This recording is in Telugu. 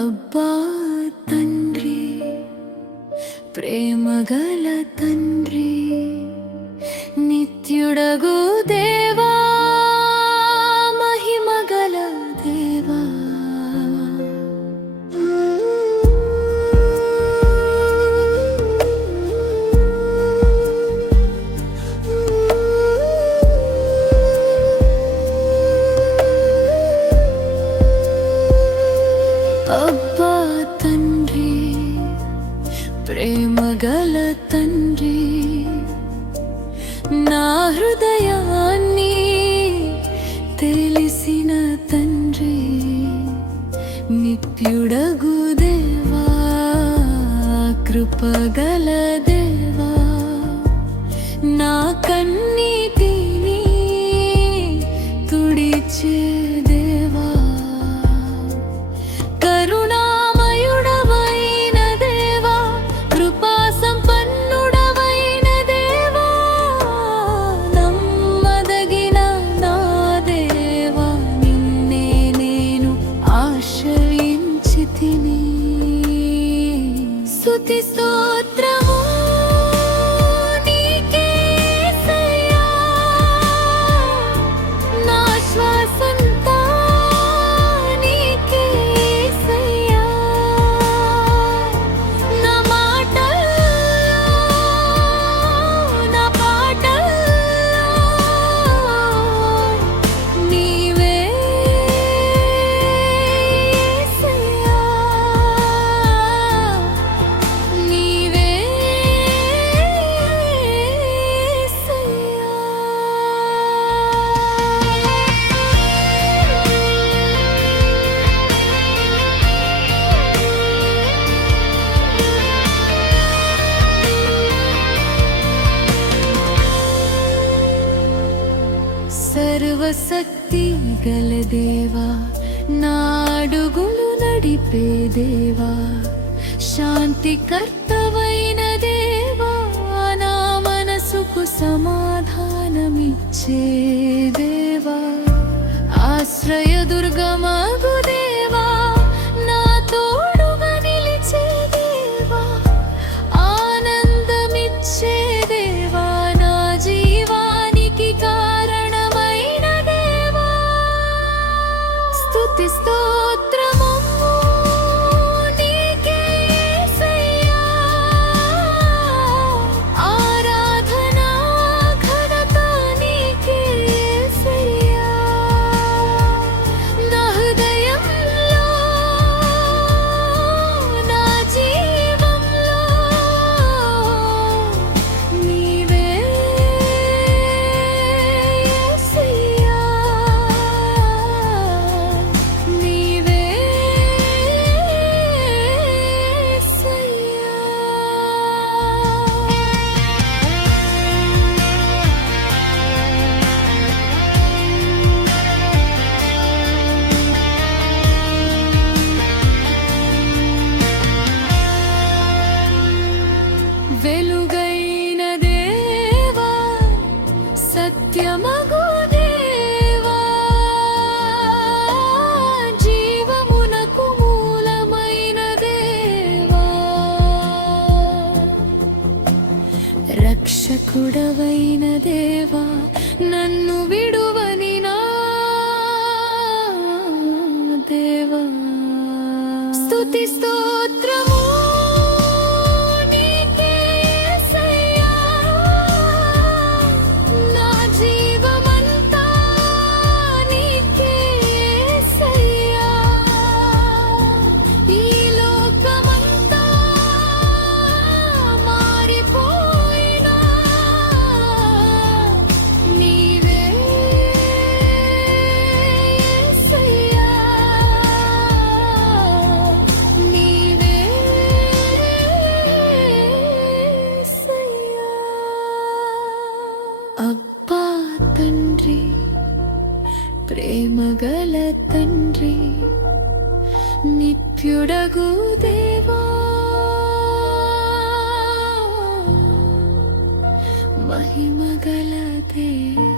అబ్బా తండ్రి, ప్రేమగల తండ్రి, నిత్యుడగు దేవా, మహిమగల దేవా. అబ్బా తండ్రి, ప్రేమగల తండ్రి, నా హృదయాన్ని తెలిసిన తండ్రి, నిత్యుడగు దేవా, కృపగల దేవా, నా కన్నీటిని తుడిచే దేవా, కరుణామయుడవైన దేవా, కృపా సంపన్నుడవైన దేవా, నమ్మదగిన నా దేవా, నిన్నే నేను ఆశ్రయించితిని. స్తుతి స్తోత్రము నీకే యేసయ్యా, నా శ్వాసంతా నీకే యేసయ్యా, నా మాటల్లో, నా పాటల్లో నీవే యేసయ్యా, నీవే సర్వశక్తి గల దేవా, నా అడుగులు నడిపే దేవా, శాంతికర్తవైన దేవా, నా మనసుకు సమాధానమిచ్చే దేవా, ఆశ్రయదుర్గమగు దేవా, నా తోడుగా నిలిచే దేవా, ఆనందమిచ్చే దేవా, నా జీవానికి కారణమైన దేవా. స్తుతి స్తోత్రము నీకే యేసయ్యా, ఆరాధనా ఘనత నీకే యేసయ్యా, నా హృదయంలో, నా జీవంలో నీవే యేసయ్యా, నీవే యేసయ్యా. వెలుగైన దేవా, సత్యమగు దేవా, జీవమునకు మూలమైన దేవా, రక్షకుడవైన దేవా, నన్ను విడువని నా దేవా. స్తుతి స్తోత్రము నీకే యేసయ్యా, నా జీవమంతా నీకే యేసయ్యా, ఈ లోకమంతా మారిపోయినా నీవే యేసయ్యా, నీవే యేసయ్యా. అబ్బా తండ్రి, ప్రేమగల తండ్రి, నిత్యుడగు దేవా, మహిమగల దేవా.